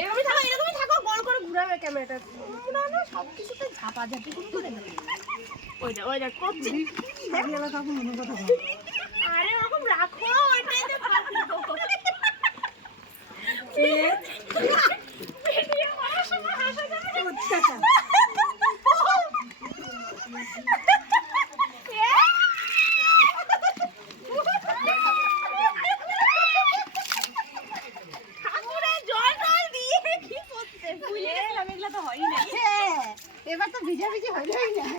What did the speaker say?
এরকমই থাকো গোল করে ঘুরাবে ক্যামেরাটা। না না সবকিছুতে ঝাপাঝাপি করে ওইটা ওইটা করছি। আরে ওরকম রাখো, ওইটাই তো ভালো। এবার তো ভিজা ভিজি হয়ে যায় না।